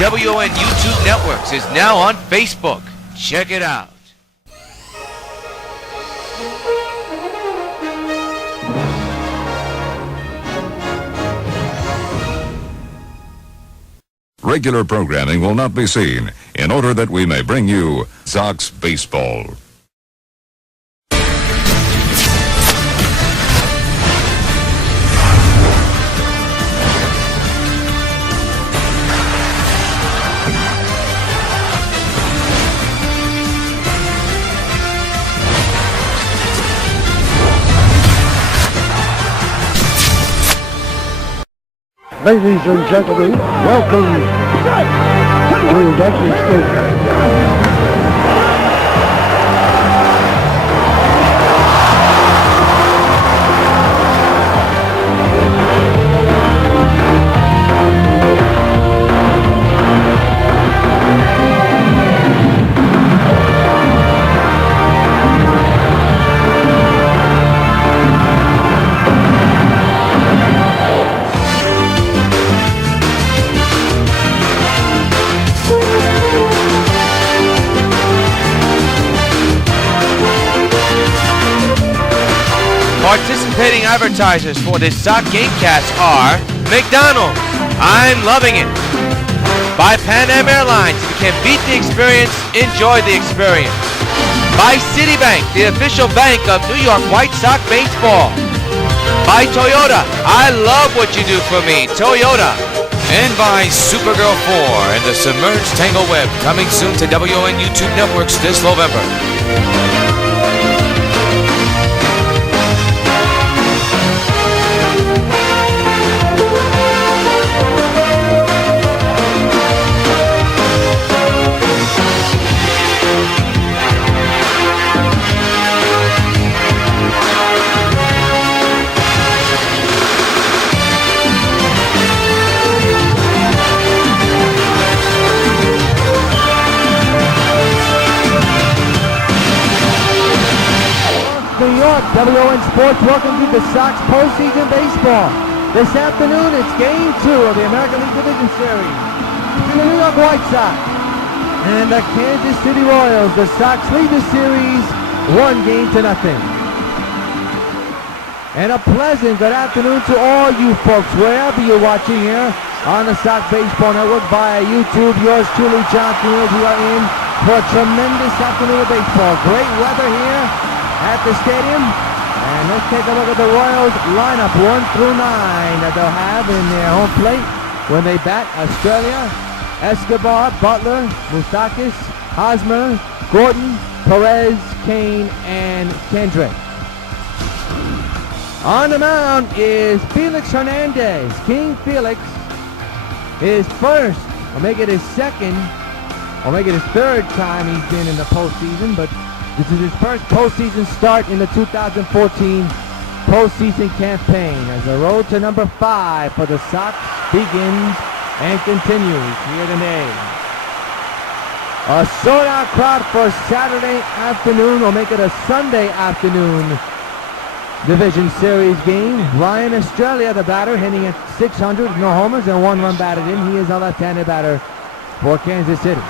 WON YouTube Networks is now on Facebook. Check it out. Regular programming will not be seen in order that we may bring you Sox Baseball. Ladies and gentlemen, welcome to Old Yankee Stadium. Participating advertisers for this Sox Gamecast are McDonald's, I'm loving it. By Pan Am Airlines, if you can beat the experience, enjoy the experience. By Citibank, the official bank of New York White Sox baseball. By Toyota, I love what you do for me, Toyota. And by Supergirl 4 and the Submerged Tangle Web, coming soon to WON YouTube Networks this November. New York, WON Sports, welcome to the Sox Postseason Baseball. This afternoon, it's Game 2 of the American League Division Series. Between the New York White Sox and the Kansas City Royals, the Sox lead the series 1-0. And a pleasant good afternoon to all you folks, wherever you're watching here on the Sox Baseball Network via YouTube. Yours truly, John Fields. We are in for a tremendous afternoon of baseball. Great weather here at the stadium, and let's take a look at the Royals lineup 1 through 9 that they'll have in their home plate when they bat. Australia: Escobar, Butler, Moustakas, Hosmer, Gordon, Perez, Kane, and Kendrick. On the mound is Felix Hernandez. King Felix, his first, or make it his second, or make it his third time he's been in the postseason, but this is his first postseason start in the 2014 postseason campaign as the road to number 5 for the Sox begins and continues here today. A sold-out crowd for Saturday afternoon, or make it a Sunday afternoon Division Series game. Ryan Estrella, the batter, hitting at .600, no homers and 1 run batted in. He is a left-handed batter for Kansas City.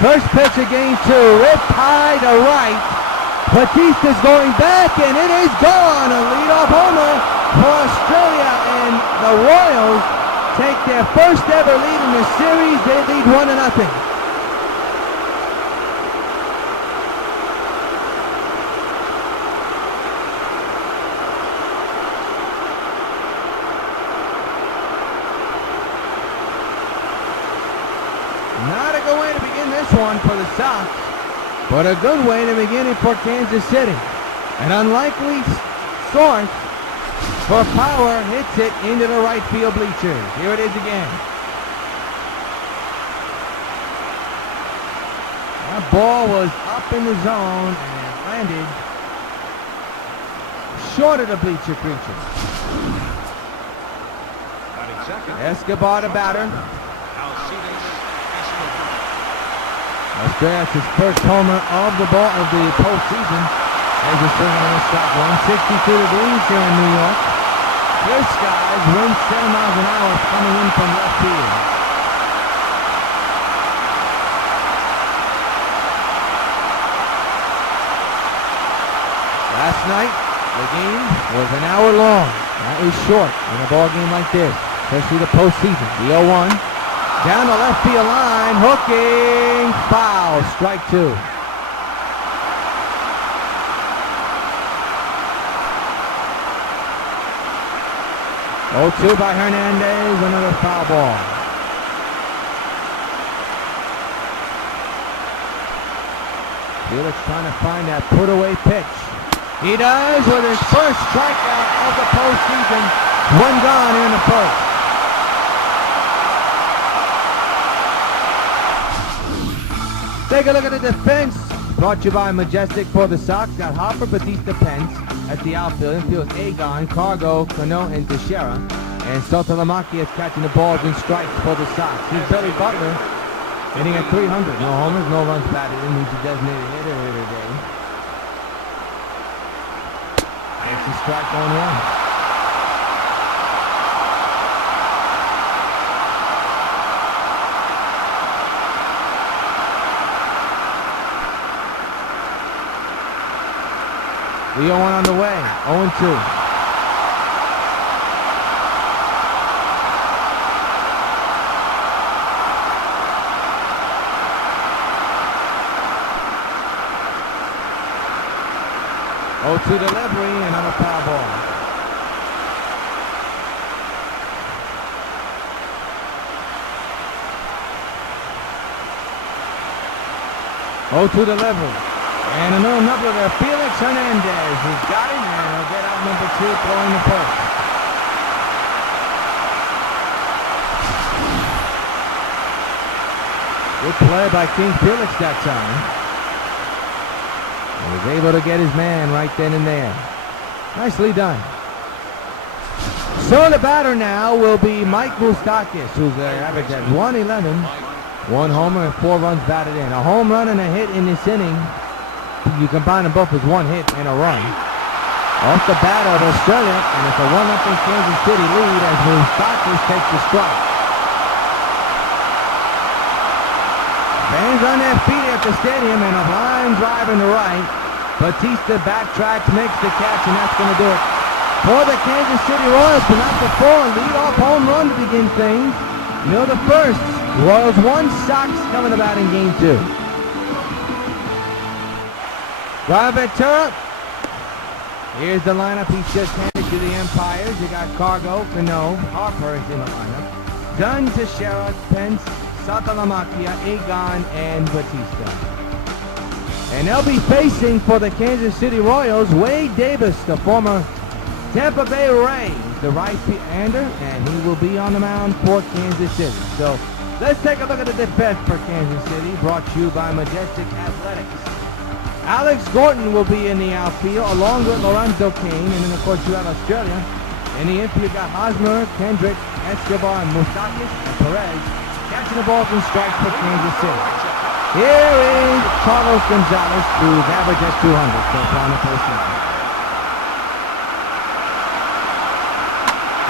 First pitch of Game 2, ripped high to right. Batista's going back, and it is gone. A leadoff homer for Australia, and the Royals take their first ever lead in the series. They lead 1-0. Not a good way to begin this one for the Sox, but a good way to begin it for Kansas City. An unlikely source for power hits it into the right field bleachers. Here it is again. That ball was up in the zone and landed short of the bleacher creature. Escobar, the batter. That's his first homer of the postseason. As it's turning on the stop. 162 degrees here in New York. Clear skies, wind 7 miles an hour coming in from left field. Last night, the game was an hour long. That is short in a ball game like this, especially the postseason. The 0-1 down the left field line, hooking, foul, strike 2. 0-2 by Hernandez, another foul ball. Felix trying to find that put-away pitch. He does with his first strikeout of the postseason. One gone here in the first. Take a look at the defense. Brought to you by Majestic for the Sox. Got Hopper, Batista, Pence at the outfield. Infield, Agon, Cargo, Cano, and Teixeira. And Sotolamaki is catching the balls and strikes for the Sox. Here's Billy Butler hitting at 300. No homers, no runs batted in. He's a designated hitter here today. It's a strike on one. The 0-1 on the way, 0-2. To delivery, another foul ball. To delivery. And another number there, Felix Hernandez, who's got it, and he'll get out number 2, throwing the first. Good play by King Felix that time. He was able to get his man right then and there. Nicely done. So the batter now will be Mike Moustakas, who's average at 111. 1 homer and 4 runs batted in. A home run and a hit in this inning. You combine them both as 1 hit and a run. Off the bat of Australia, and it's a 1-0 Kansas City lead as Moustakas takes the strike. Fans on their feet at the stadium, and a line drive in the right. Batista backtracks, makes the catch, and that's going to do it for the Kansas City Royals. To knock the 4 lead-off home run to begin things. The first. Royals 1, Sox coming about in game 2. Brian Ventura. Here's the lineup he just handed to the Empires. You got Cargo, Cano, Harper is in the lineup. Dunn, Teixeira, Pence, Sotolamacchia, Agon, and Batista. And they'll be facing for the Kansas City Royals, Wade Davis, the former Tampa Bay Rays, the right-hander, and he will be on the mound for Kansas City. So let's take a look at the defense for Kansas City, brought to you by Majestic Athletics. Alex Gordon will be in the outfield, along with Lorenzo Cain, and then of course you have Australia. In the infield, you got Hosmer, Kendrick, Escobar, and Moustakas, and Perez, catching the balls and strikes for Kansas City. Here is Carlos Gonzalez, who's average at 200 so far in the postseason.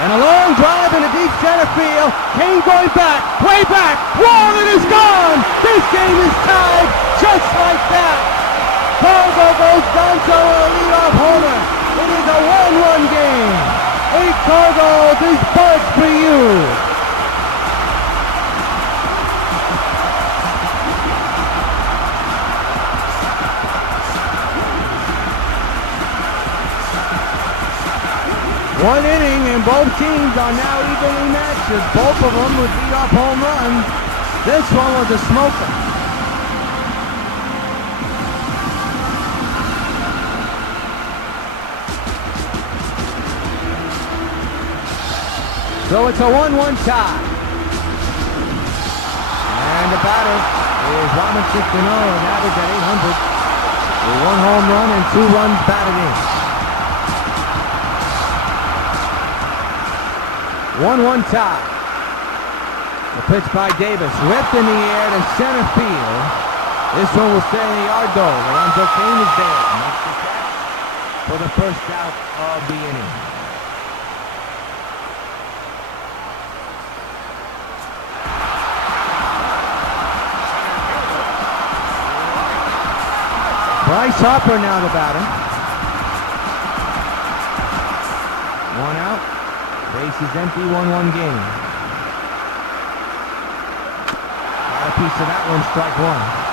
And a long drive in the deep center field. Cain going back, way back. Wall, it is gone. This game is tied just like that. Cargo goes down to a leadoff homer. It is a 1-1 game. Hey Cargo, this part's for you. One inning, and both teams are now evenly matched. Both of them would lead off home runs. This one was a smoker. So it's a 1-1 tie. And the batter is Robinson Cano, an average at 800. With 1 home run and 2 runs batted in. 1-1 tie. The pitch by Davis, ripped in the air to center field. This one will stay in the yard though. Lorenzo Cain is there. Makes the catch for the first out of the inning. Bryce Harper now the batter. One out. Base is empty, 1-1 game. Got a piece of that one, strike one.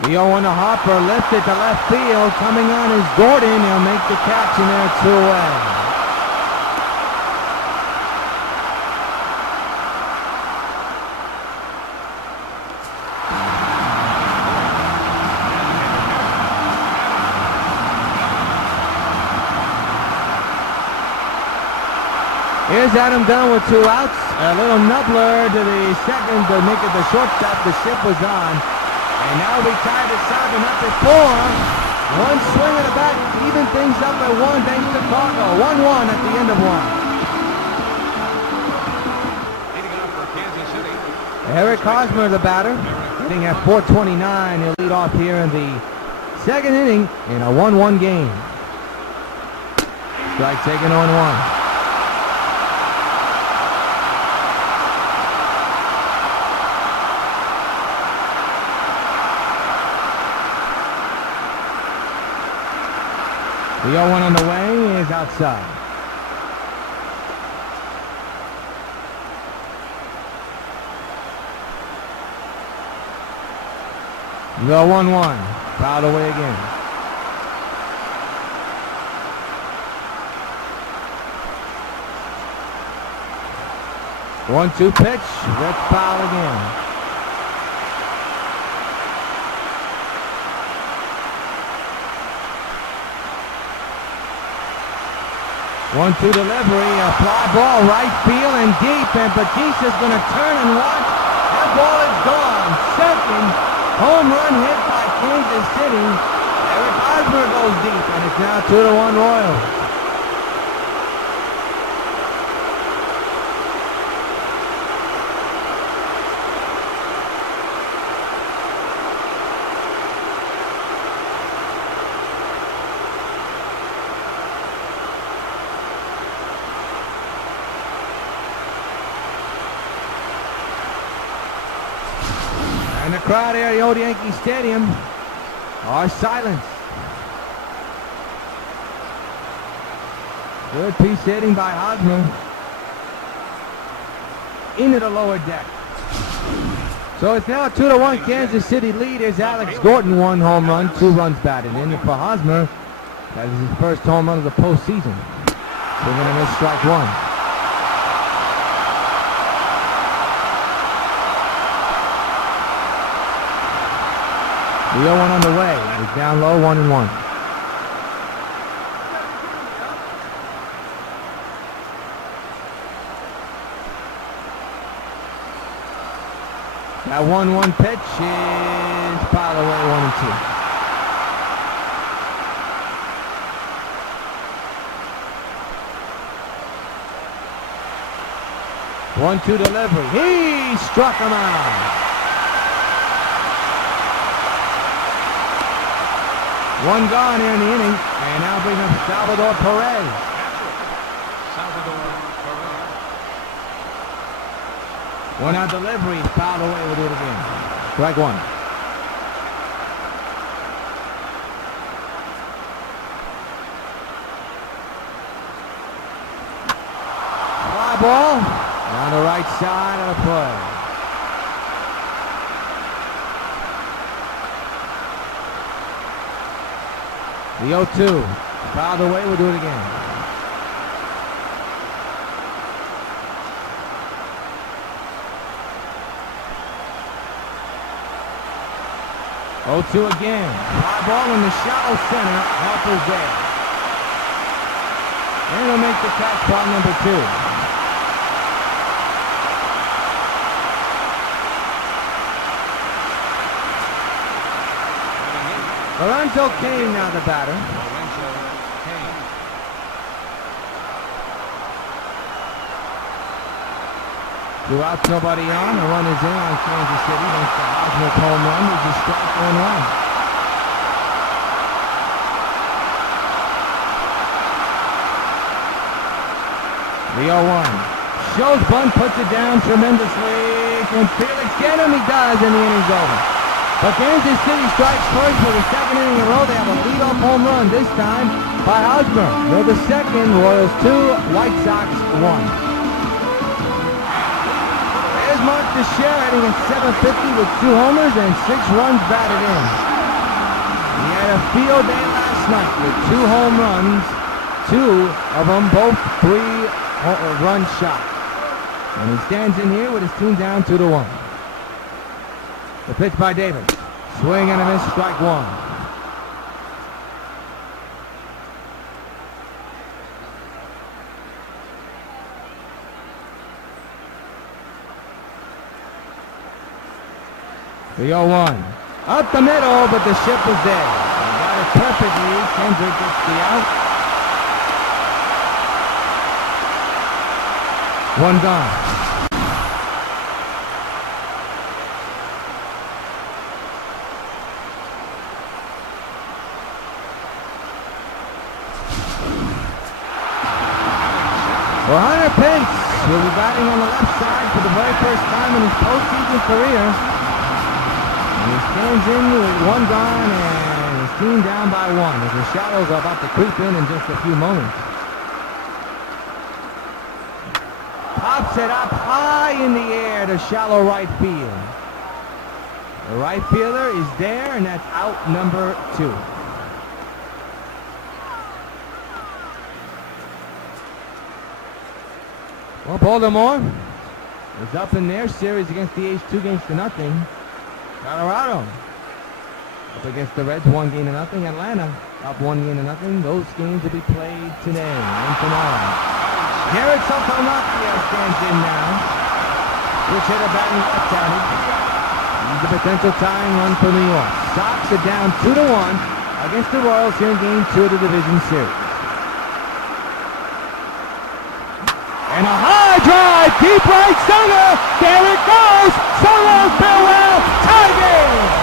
The 0-1 to Harper, lifted to left field. Coming on is Gordon. He'll make the catch, and there 2 away. Here's Adam Dunn with 2 outs. A little nubbler to the second to make it the shortstop. The ship was on. And now we tied it 7 up at 4. One swing of the bat, even things up at 1 thanks to Chicago. 1-1 at the end of 1. Leading off for Kansas City. Eric Hosmer, the batter, hitting at .429. He'll lead off here in the second inning in a 1-1 game. Strike taken 0-1. The 0-1 on the way is outside. The 1-1, fouled away again. One-two pitch, that's foul again. 1-2 delivery, a fly ball, right field and deep, and Bautista's going to turn and run. That ball is gone. Second home run hit by Kansas City. Eric Hosmer goes deep, and it's now 2-1 Royals. And the crowd here at the Old Yankee Stadium are silent. Good piece hitting by Hosmer into the lower deck. So it's now a 2-1 Kansas City lead as Alex Gordon, 1 home run, 2 runs batted in. And for Hosmer, that is his first home run of the postseason. Swinging and miss, strike 1. The 0-1 on the way. He's down low, 1-1. That 1-1 pitch is fouled away, 1-2. 1-2 delivery. He struck him out. 1 gone here in the inning, and now bring up Salvador Perez. Salvador Perez. 1 out delivery, fouled away, we'll do it again. Strike 1. Fly ball, on the right side of the play. The 0-2, fouled away, we'll do it again. Oh, 2 again. Fly ball in the shallow center. Harper's there. And he'll make the catch, ball number 2. Lorenzo Cain now the batter. Lorenzo Cain. 2 outs, nobody on. A run is in on Kansas City. Thanks to Hosmer's home run. There's a strike 1-1. The 0-1. Shows bunt, puts it down tremendously. Can Felix get him? He does, and the inning's over. But Kansas City strikes first for the second inning in a row. They have a leadoff home run, this time by Hosmer. They're the second. Royals 2, White Sox 1. There's Mark Teixeira hitting at .750 with 2 homers and 6 runs batted in. He had a field day last night with 2 home runs, 2 of them both 3-run shots. And he stands in here with his team down 2-1. The pitch by Davis. Swing and a miss, strike 1. The 0-1. Up the middle, but the ship was there. He got it perfectly. Kendrick gets the out. 1 gone. Well, Hunter Pence will be batting on the left side for the very first time in his postseason career. And he stands in with 1 gone and his team down by 1 as the shadows are about to creep in just a few moments. Pops it up high in the air to shallow right field. The right fielder is there, and that's out number 2. Well, Baltimore is up in their series against the A's 2-0. Colorado up against the Reds 1-0. Atlanta up 1-0. Those games will be played today and tomorrow. Garrett Santalamacchia stands in now. Which hitter batting left-handed. He's a potential tying run for New York. Sox are down 2-1 against the Royals here in Game 2 of the division series. And a high drive, deep right center. There it goes. So long, farewell. Tie game.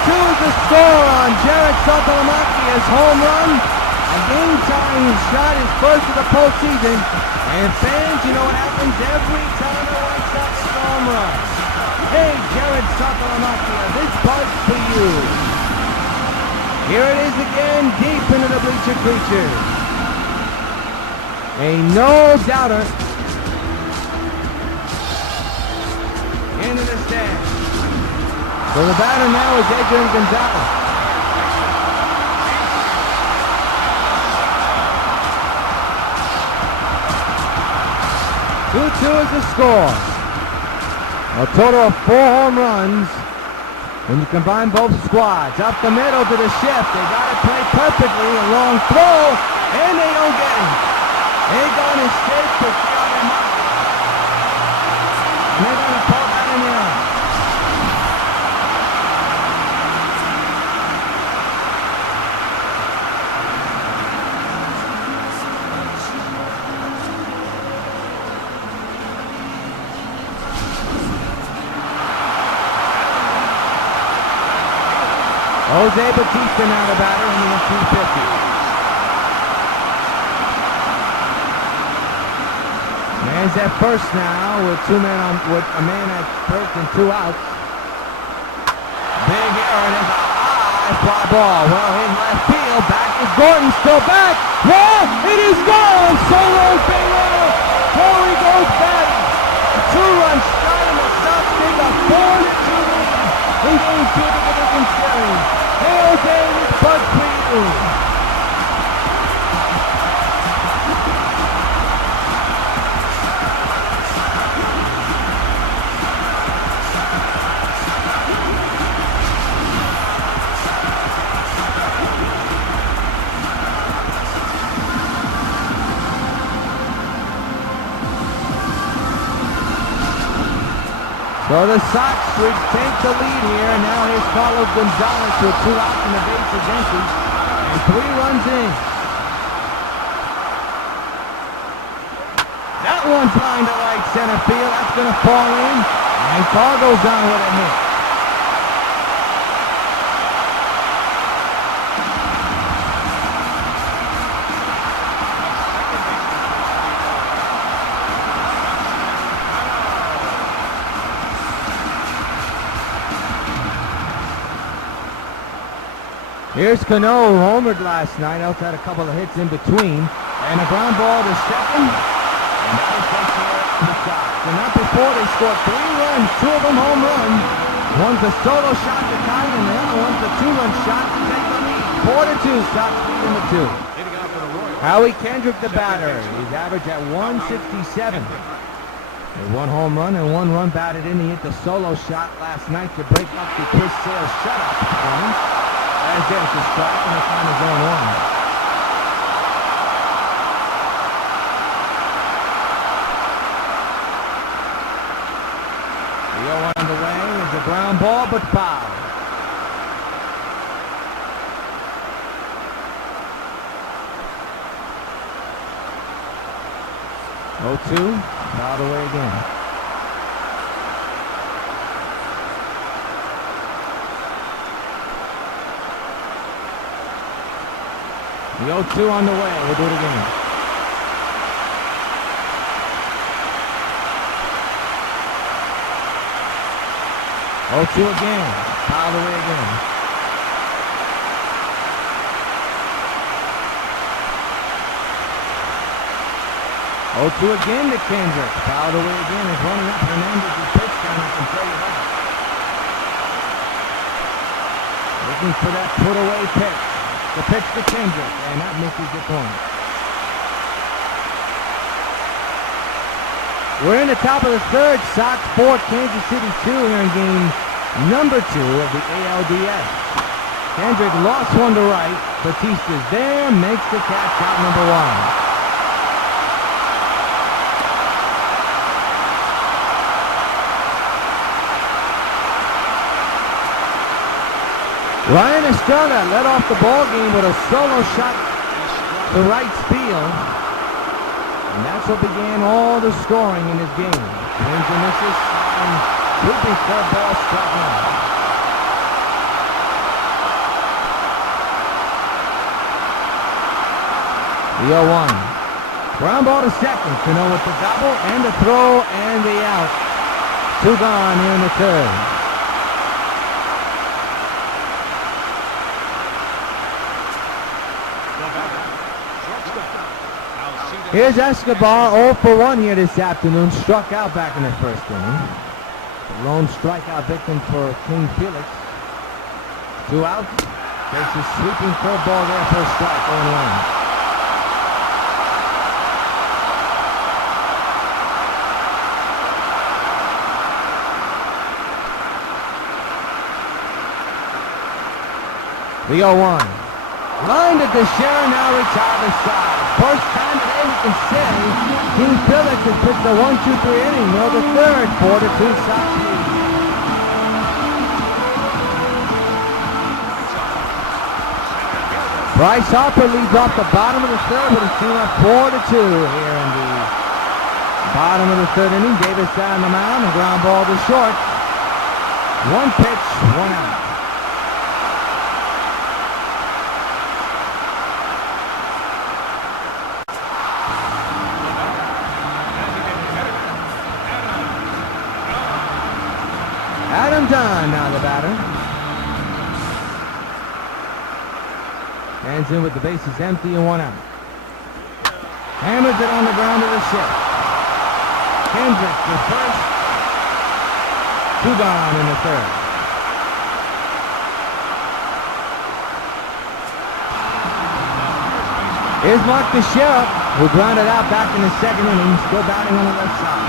Two is the score on Jared Santalamacchia's home run. A game-tying shot, his first of the postseason. And fans, you know what happens every time the White Sox home run. Hey, Jared Santalamacchia, this buzz for you. Here it is again, deep into the bleacher creatures. A no-doubter into the stand. So the batter now is Adrian Gonzalez. Two is the score. A total of 4 home runs. When you combine both squads, up the middle to the shift. They got it played perfectly. A long throw, and they don't get it. Agon escaped to Santalamacchia. And they're going to pull that in the air. Jose Bautista now the batter, hitting at .250. Man's at first now with a man at first and 2 outs. Big error, and it's a high fly ball. Well hit left field. Back is Gordon, still back. Well, it is gone. Solo Baylor. Corey goes back. A 2-run shot, and the Sox take a 4-2 lead in Game 2 of the division series. Hail David, buzz for you. So the Sox would take the lead here, and now here's Carlos Gonzalez with 2 outs and the bases empty, and 3 runs in. That one's lined to right center field. That's going to fall in. And Carr goes down with a hit. Here's Cano, homered last night. Also had a couple of hits in between. And a ground ball to second. And that will take care of the Sox. The night before, they scored 3 runs, 2 of them home runs. One's a solo shot to tie, and the other one's a 2-run shot to take the lead. 4-2, Sox leading the 2. Hitting out for the Royals. Howie Kendrick, the batter. He's averaged at 167. With 1 home run and 1 run batted in. He hit the solo shot last night to break up the Chris Sale shutout performance. As there's a strike, and it's on his own 1. The 0-1 on the way is a ground ball, but foul. Oh-2, fouled away again. The 0-2 on the way. We'll do it again. Oh, 2 again. Fouled away again. Oh, 2 again to Kendrick. Fouled away again. Is running up Hernandez. He pitch down. I can tell you that. Looking for that put-away pitch. The pitch to Kendrick, and that misses the point. We're in the top of the 3rd. Sox 4, Kansas City 2 here in game number 2 of the ALDS. Kendrick lost one to right. Batista's there, makes the catch out number 1. Ryan Estrada led off the ball game with a solo shot to right field. And that's what began all the scoring in this game. Swings and misses, and swooping curveball struck out. The 0-1. Ground ball to second. Cano with the double and the throw and the out. 2 gone here in the 3rd. Here's Escobar, 0 for 1 here this afternoon. Struck out back in the 1st inning. The lone strikeout victim for King Felix. 2 outs. Takes a sweeping curveball there for a strike. 0-1. The 0-1. Line to Teixeira, now retired the side. First time today we can say King Felix has pitched a 1-2-3 inning. Well, the 3rd, 4-2 Sox lead. Bryce Harper leads off the bottom of the 3rd with a team up 4-2 here in the bottom of the 3rd inning. Davis down the mound, a ground ball to short. 1 pitch, 1 out. Adam Dunn now the batter. Hands in with the bases empty and 1 out. Hammers it on the ground to the shift. Kendrick to first. 2 gone in the 3rd. Here's Mark Teixeira, who grounded out back in the 2nd inning, still batting on the left side.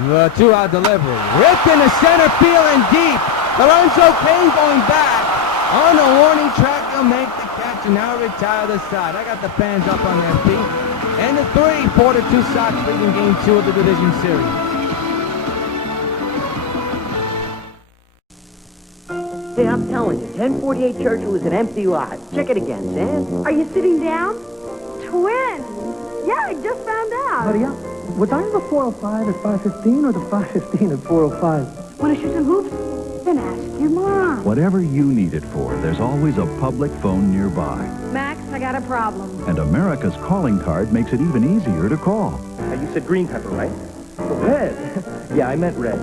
The 2-out delivery. Ripped into center field and deep. Lorenzo Cain going back. On the warning track, he'll make the catch and now retire the side. I got the fans up on their feet. And the 3, 4-2 Sox leading game 2 of the division series. Hey, I'm telling you, 1048 Churchill is an empty lot. Check it again, Sam. Are you sitting down? Twins. Yeah, I just found out. Maria, was I in the 405 at 5:15 or the 5:15 at 405? Want to shoot some hoops? Then ask your mom. Whatever you need it for, there's always a public phone nearby. Max, I got a problem. And America's calling card makes it even easier to call. You said green pepper, right? Red. Yeah, I meant red.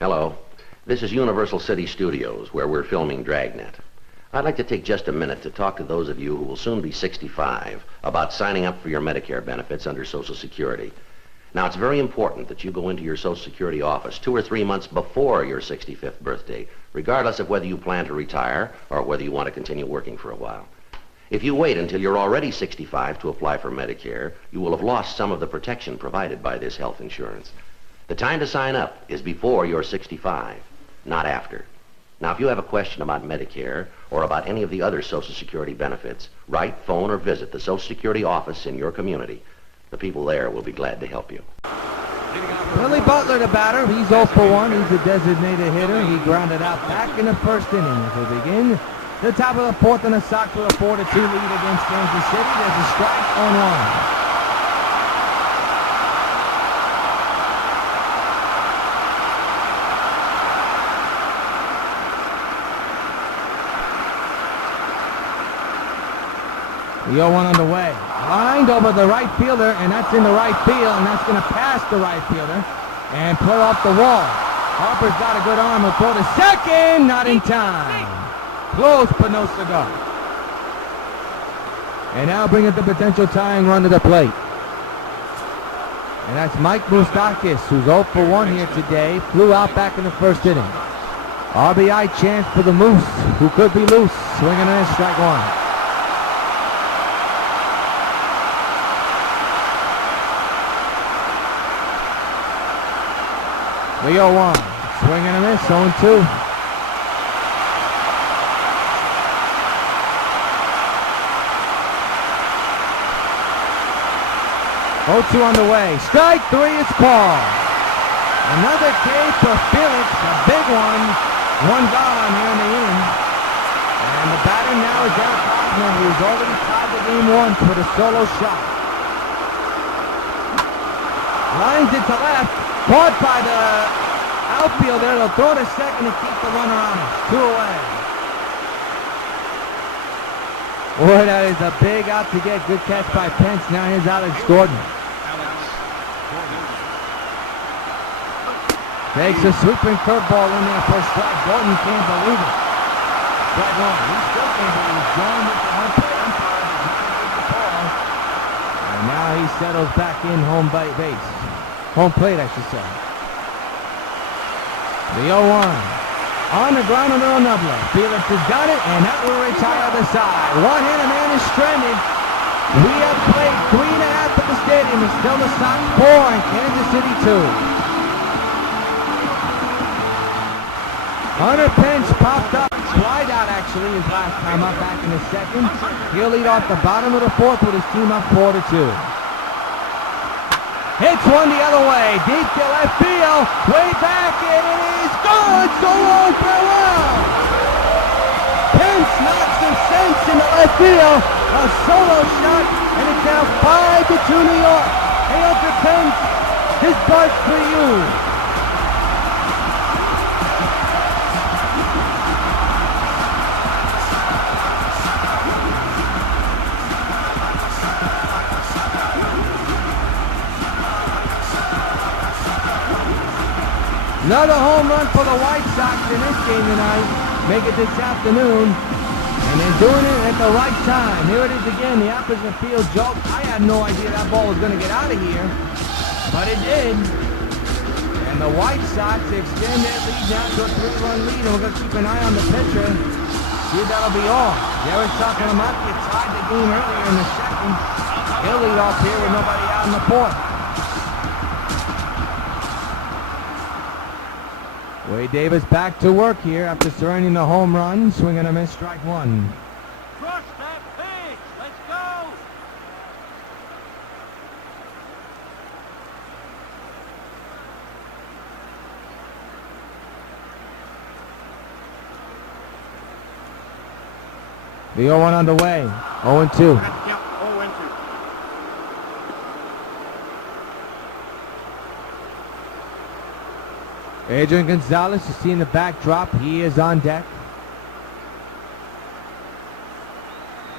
Hello. This is Universal City Studios, where we're filming Dragnet. I'd like to take just a minute to talk to those of you who will soon be 65 about signing up for your Medicare benefits under Social Security. Now, it's very important that you go into your Social Security office 2 or 3 months before your 65th birthday, regardless of whether you plan to retire or whether you want to continue working for a while. If you wait until you're already 65 to apply for Medicare, you will have lost some of the protection provided by this health insurance. The time to sign up is before you're 65, not after. Now, if you have a question about Medicare or about any of the other Social Security benefits, write, phone, or visit the Social Security office in your community. The people there will be glad to help you. Billy Butler, the batter. He's 0 for 1. He's a designated hitter. He grounded out back in the first inning as we begin. The top of the fourth, and the Sox with a 4-2 lead against Kansas City. There's a strike on one. The 0-1 underway. Lined over the right fielder, and that's in the right field, and that's going to pass the right fielder and play off the wall. Harper's got a good arm. He'll throw to second. Not in time. Close, but no cigar. And now bring it the potential tying run to the plate. And that's Mike Moustakas, who's 0 for 1 here today. Flew out back in the first inning. RBI chance for the Moose, who could be loose. Swinging on strike one. The 0-1. Swing and a miss, 0-2. Underway. Strike 3 is called. Another K for Felix, a big one. One gone here in the inning. And the batter now is Eric Hosmer, who's already tied the game once with a solo shot. Lines it to left. Caught by the outfielder. They'll throw to second and keep the runner on it. 2 away. Boy, that is a big out to get. Good catch by Pence. Now here's Alex Gordon. Takes a sweeping curveball in there for a strike. Gordon can't believe it. Strike one. He still can't believe it. Joined with the home plate umpire. He can't get the ball. And now he settles back in home base. Home plate, I should say. The 0-1. On the ground under a nubbler. Felix has got it, and that will retire the side. One-handed man is stranded. We have played 3.5 at the stadium. It's still the Sox 4 and Kansas City 2. Hunter Pence popped up. Flied out, actually, his last time up back in the second. He'll lead off the bottom of the fourth with his team up 4-2. Hits one the other way, deep to left field, way back, and it is good, so long, farewell! Pence knocks some sense into left field, a solo shot, and it's now 5-2 New York. Hey, Uncle Pence, this part's for you. Another home run for the White Sox in this game tonight. Make it this afternoon. And they're doing it at the right time. Here it is again, the opposite field joke. I had no idea that ball was going to get out of here. But it did. And the White Sox extend their lead now to a 3-run lead. And we're going to keep an eye on the pitcher. See if that'll be all. Jared Sakamoto tied the game earlier in the second. He'll lead off here with nobody out in the fourth. Wade Davis back to work here after surrendering the home run. Swing and a miss, strike one. Crush that pitch. Let's go. The 0-1 underway. 0-2. Adrian Gonzalez, you see in the backdrop, he is on deck.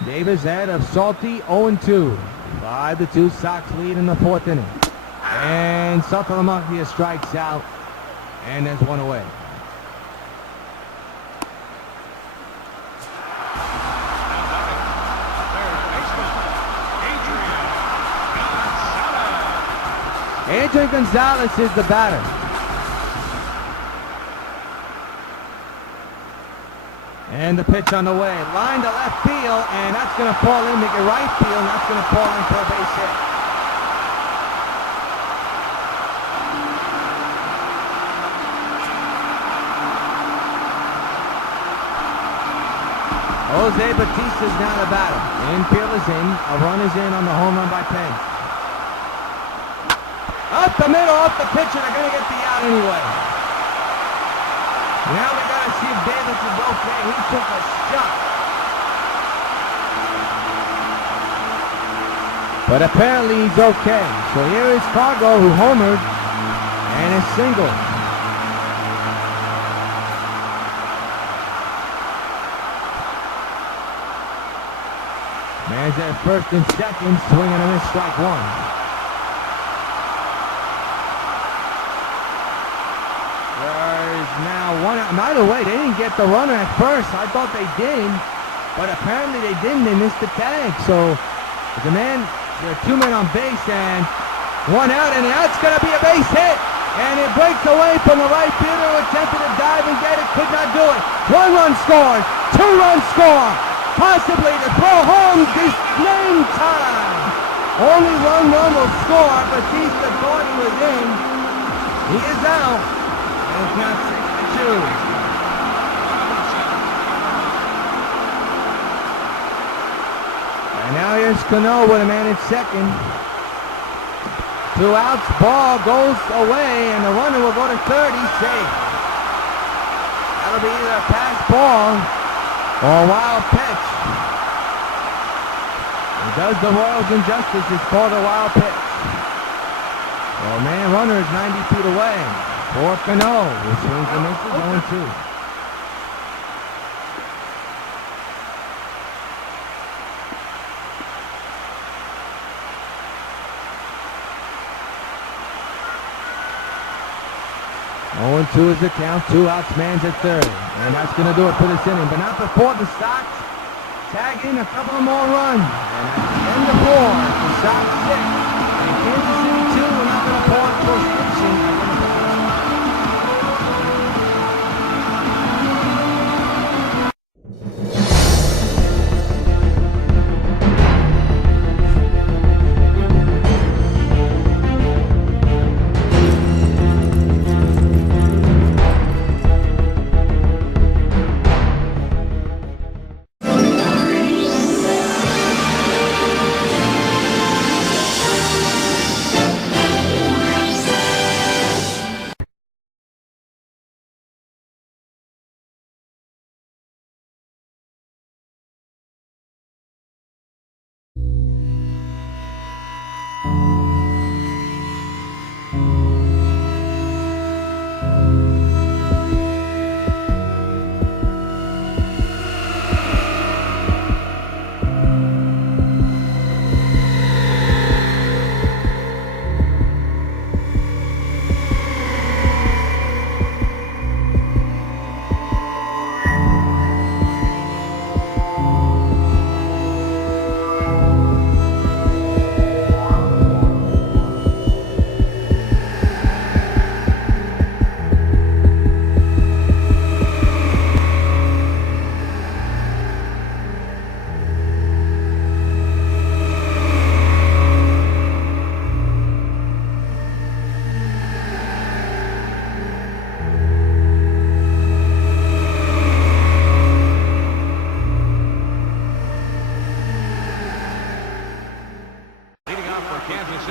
Davis head of Salty, 0-2. 5-2 Sox lead in the 4th inning. And Saltalamacchia strikes out, and there's one away. Adrian Gonzalez is the batter. And the pitch on the way. Line to left field, and that's going to fall in to get right field, and that's going to fall in for a base hit. Jose Batista is now the batter. Infield is in. A run is in on the home run by Penn. Up the middle, off the pitcher. They're going to get the out anyway. Now we got to see if Davis is okay. He took a shot. But apparently he's okay. So here is Fargo, who homered and is single. Man's at first and second, swinging and a miss, strike one. There's now one out. By the way, they didn't get the runner at first. I thought they did, but apparently they didn't. They missed the tag. So the man, there are 2 men on base and 1 out, and that's going to be a base hit. And it breaks away from the right fielder who attempted to dive and get it, could not do it. 1 run scored, 2 runs scored. Possibly to throw home this game time. Only 1 run will score. Batista thought he was in. He is out. And it's now 6-2. And now here's Cano with a man at second. 2 outs, ball goes away, and the runner will go to third. He's safe. That'll be either a pass ball or a wild pitch. He does the Royals injustice. It's called a wild pitch. Well, man, runner is 90 feet away. For Cano, who swings and misses, 0-2. Oh, 2 is the count. 2 outs, man's at third. And that's going to do it for this inning. But not before the Sox tag in a couple of more runs. And at the end of 4, the Sox 6. And Kansas City 2. We're not going to pause for restriction.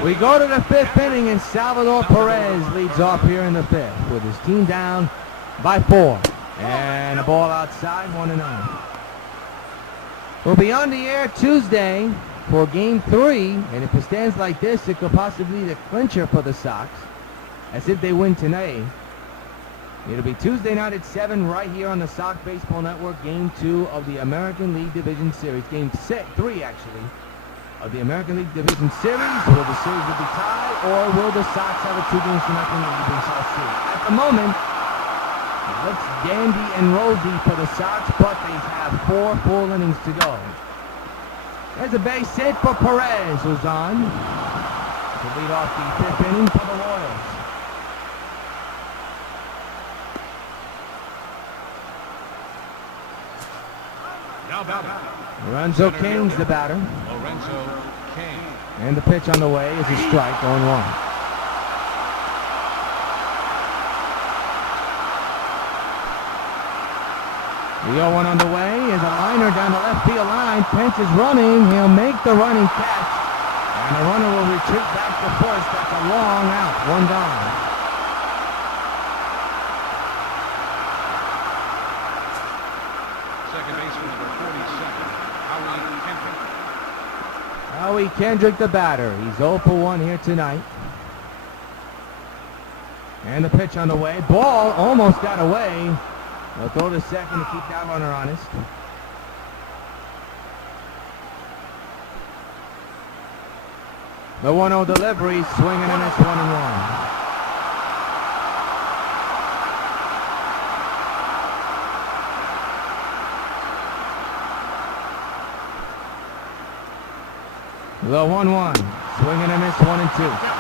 We go to the 5th inning, and Salvador Perez leads off here in the 5th with his team down by 4. And a ball outside, 1-0. We'll be on the air Tuesday for Game 3, and if it stands like this, it could possibly be the clincher for the Sox, as if they win tonight. It'll be Tuesday night at 7 right here on the Sox Baseball Network, Game 2 of the American League Division Series. Game 3, actually, of the American League Division Series. Will the series be tied, or will the Sox have a 2-0 lead in South Series? At the moment, it looks dandy and rosy for the Sox, but they have 4 full innings to go. There's a base hit for Perez, who's on to lead off the 5th inning for the Royals. Lorenzo Cain's the batter. And the pitch on the way is a strike, 0-1. The 0-1 on the way is a liner down the left field line. Pence is running. He'll make the running catch. And the runner will retreat back to first. That's a long out. 1 down. Second baseman number 47, Howie Kendrick. Howie Kendrick, the batter. He's 0 for 1 here tonight. And the pitch on the way. Ball almost got away. They'll throw to second to keep that runner honest. The 1-0 delivery, swinging and it's 1-1. The 1-1, swinging and miss, 1-2.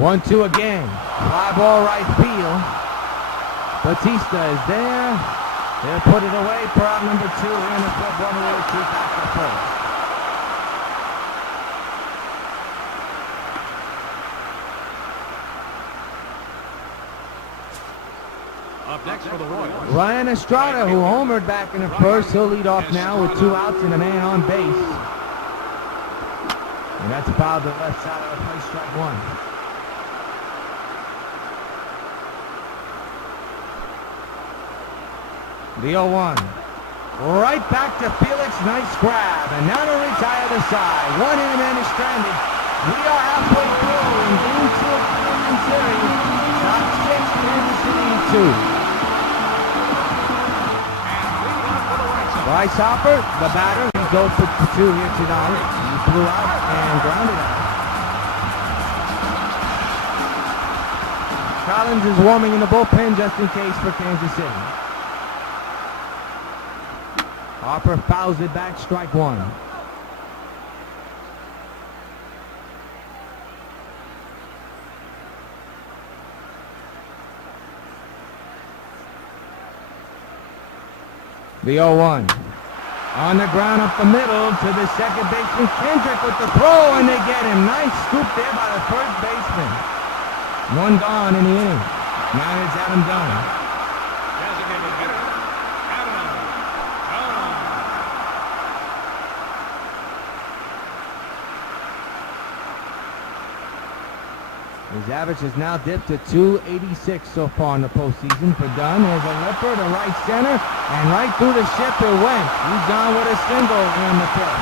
1-2 again. Fly ball right field. Batista is there. They'll put it away for out number 2 here in the 5th. Runner will retreat back to first. Up next for the Royals, Ryan Estrada, who homered back in the first, he'll lead off now with 2 outs and a man on base. And that's fouled to the left side of the plate, strike 1. The 0-1. Right back to Felix. Nice grab. And now to reach high other side. 1 inning man is stranded. We are halfway through in Game 2 of the Division Series. Sox 6, Kansas City 2. Bryce Hopper, the batter. He's 0 for 2 here tonight. He flew out and grounded out. Collins is warming in the bullpen just in case for Kansas City. Harper fouls it back, strike 1. The 0-1. On the ground up the middle to the second baseman, Kendrick with the throw, and they get him. Nice scoop there by the first baseman. 1 gone in the inning. Now it's Adam Dunn. His average has now dipped to .286 so far in the postseason for Dunn. There's a lipper to right center, and right through the ship it went. He's gone with a single in the 5th.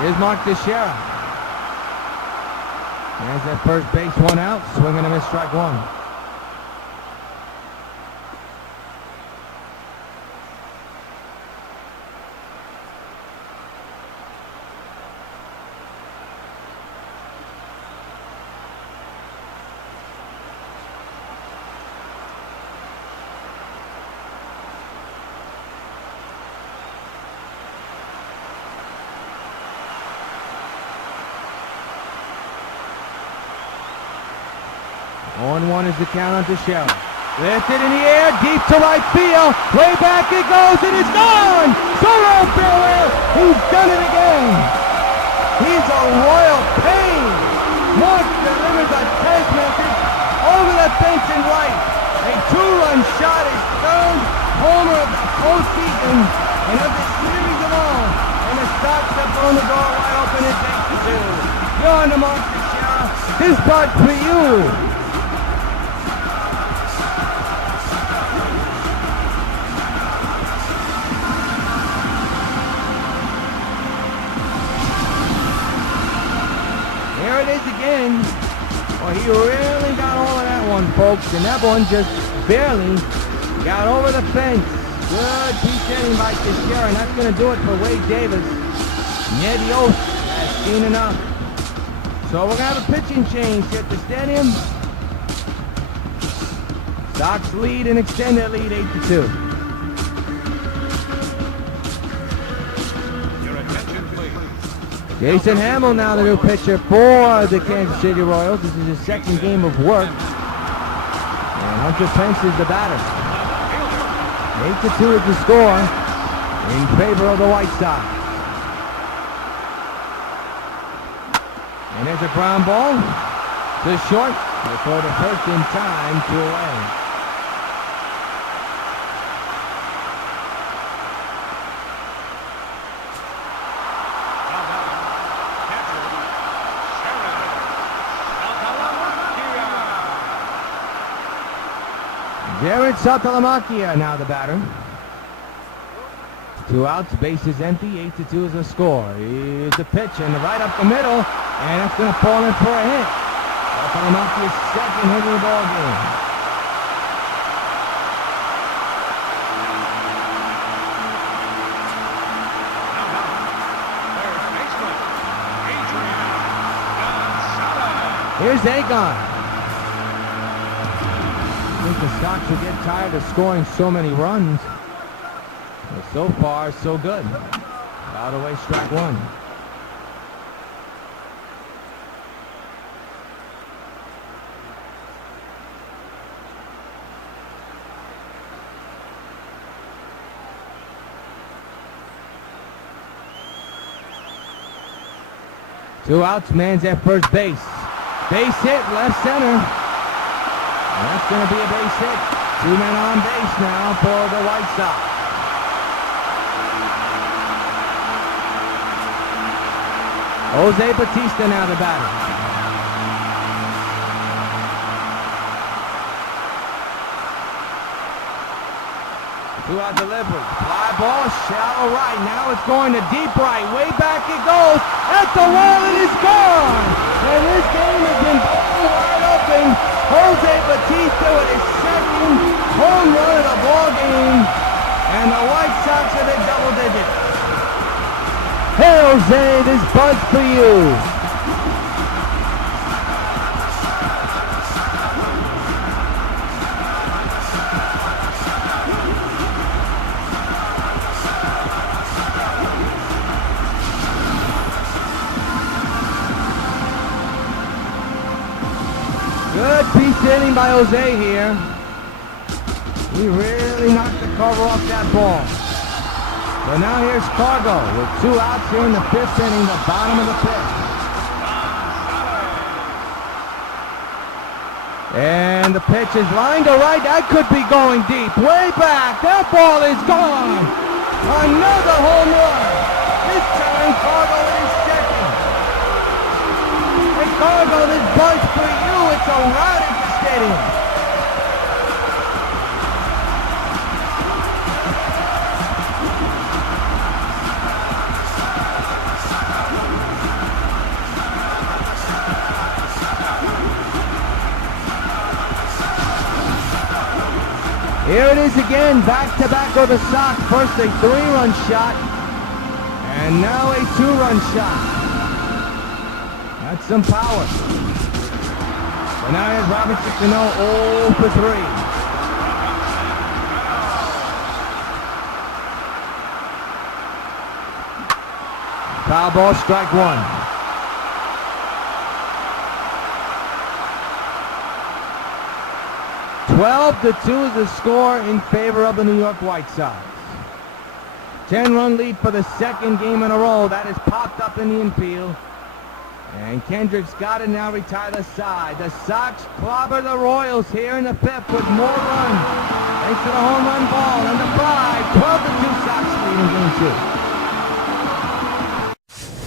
Here's Mark Teixeira. There's that first base, 1 out, swinging a miss, strike 1. On 1 is the count on Teixeira. Lifted in the air, deep to right field. Way back it goes, and it's gone! Solo fairway! He's done it again! He's a royal pain! Mark delivers a tank message over the fence and right. A two-run shot, his third homer of the postseason, and of this series of all. And the Sox have blown the door wide open. It's 8-2. You're on the mark, Teixeira. This part's for you. Here it is again. Well, he really got all of that one, folks, and that one just barely got over the fence. Good piece hitting by Teixeira, and that's going to do it for Wade Davis. Rios has seen enough. So we're going to have a pitching change here at the stadium. Sox lead and extend their lead 8-2. Jason Hamill now the new pitcher for the Kansas City Royals. This is his second game of work. And Hunter Pence is the batter. 8-2 is the score in favor of the White Sox. And there's a ground ball to short before the first in time to away. Jared Saltalamacchia now the batter. 2 outs, bases empty, 8-2 is the score. Here's the pitch and right up the middle, and that's going to fall in for a hit. Saltalamacchia's second hit of the ball game. Here's Agon. I think the Sox will get tired of scoring so many runs. But so far, so good. Out away, strike one. Two outs, man's at first base. Base hit, left center. And that's going to be a base hit. 2 men on base now for the White Sox. Jose Bautista now the batter. Two-out delivery. Fly ball, shallow right. Now it's going to deep right. Way back it goes. At the wall, and it's gone. And this game has been wide open. Jose Bautista with his second home run of the ball game, and the White Sox are in double digits. Hey Jose, this bud's for you. Good piece hitting by Jose here. He really knocked the cover off that ball. So now here's Cargo with 2 outs here in the 5th inning, the bottom of the 5th. And the pitch is lined to right. That could be going deep. Way back. That ball is gone. Another home run. This time Cargo with his second. Hey Cargo, this buzz for you. It's a rout at the stadium. Here it is again, back-to-back of the Sox. First a 3-run shot, and now a 2-run shot. That's some power. So now here's Robinson Cano 0 for 3. Foul ball, strike one. (12-2) is the score in favor of the New York White Sox. 10-run lead for the second game in a row. That is popped up in the infield. And Kendrick's got it, now retire the side. The Sox clobber the Royals here in the fifth with more runs. Thanks to the home run ball and the fly. 12-2 Sox lead in game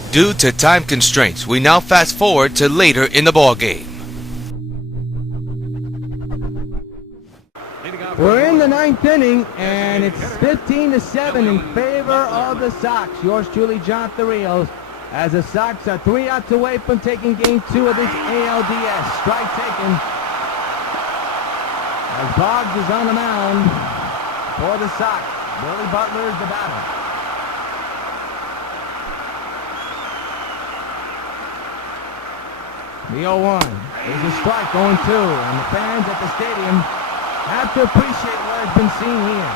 2. Due to time constraints, we now fast forward to later in the ball game. We're in the ninth inning, and it's 15-7 in favor of the Sox. Yours truly, Jonathan Rios, as the Sox are 3 outs away from taking game 2 of this ALDS. Strike taken as Boggs is on the mound for the Sox. Billy Butler is the batter. The 0-1 is a strike, 0-2, and the fans at the stadium have to appreciate what has been seen here.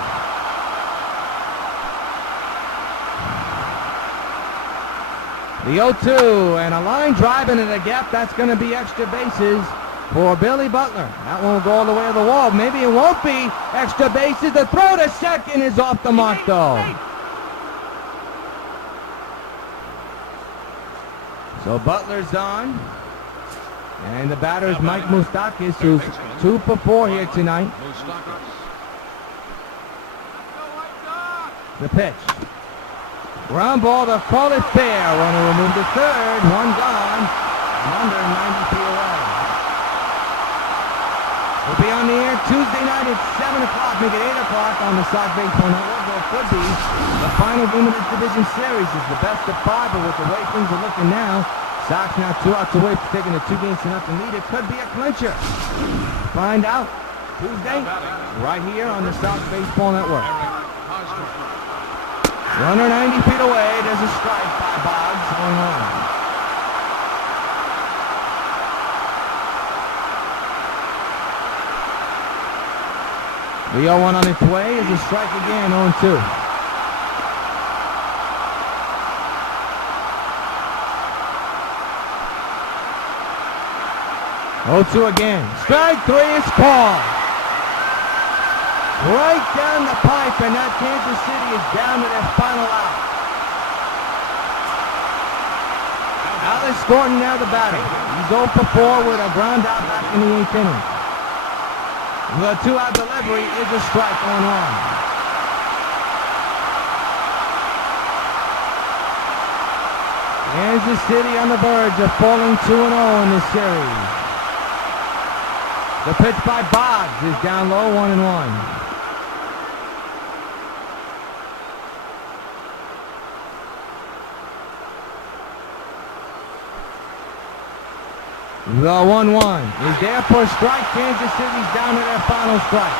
The 0-2, and a line drive into the gap. That's going to be extra bases for Billy Butler. That one will go all the way to the wall. Maybe it won't be extra bases. The throw to second is off the mark, though. So Butler's on. And the batter is Mike Moustakas, who's 2 for 4 here tonight. The pitch. Ground ball to call it fair. Runner will move to third. One gone. And under 90 feet away. We'll be on the air Tuesday night at 7 o'clock. Make it 8 o'clock on the Sox Baseball Network. Well, it could be the final game of this division series. It's the best of 5, but with the way things are looking now, Sox now 2 outs away from taking a 2-0 lead. It could be a clincher. Find out Tuesday right here on the Sox Baseball Network. Runner 90 feet away. There's a strike by Boggs going on. The 0-1 on its way is a strike again, 0-2. Again. Strike 3 is called. Right down the pipe, and that Kansas City is down to their final out. Alex Gordon now the batter. He's 0 for 4 with a ground out back in the 8th inning. The 2-out delivery is a strike on 1. Kansas City on the verge of falling 2-0 in this series. The pitch by Boggs is down low, 1-1. The 1-1 is there for a strike. Kansas City's down to their final strike.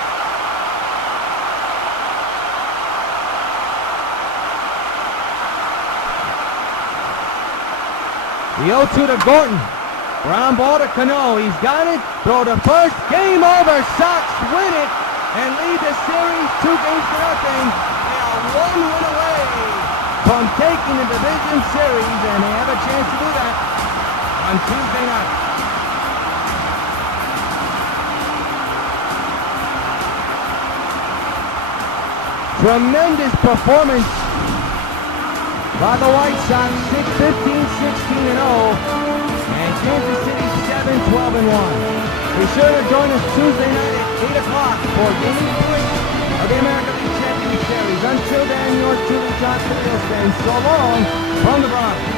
The 0-2 to Gordon. Ground ball to Cano. He's got it. Throw to first. Game over. Sox win it and lead the series 2-0. They are 1 win away from taking the division series, and they have a chance to do that on Tuesday night. Tremendous performance by the White Sox. 15-16-0. And Kansas City 7-12-1. Be sure to join us Tuesday night at 8 o'clock for Game 3 of the American League Championship Series. Until then, yours truly, John Rios, and so long from the Bronx.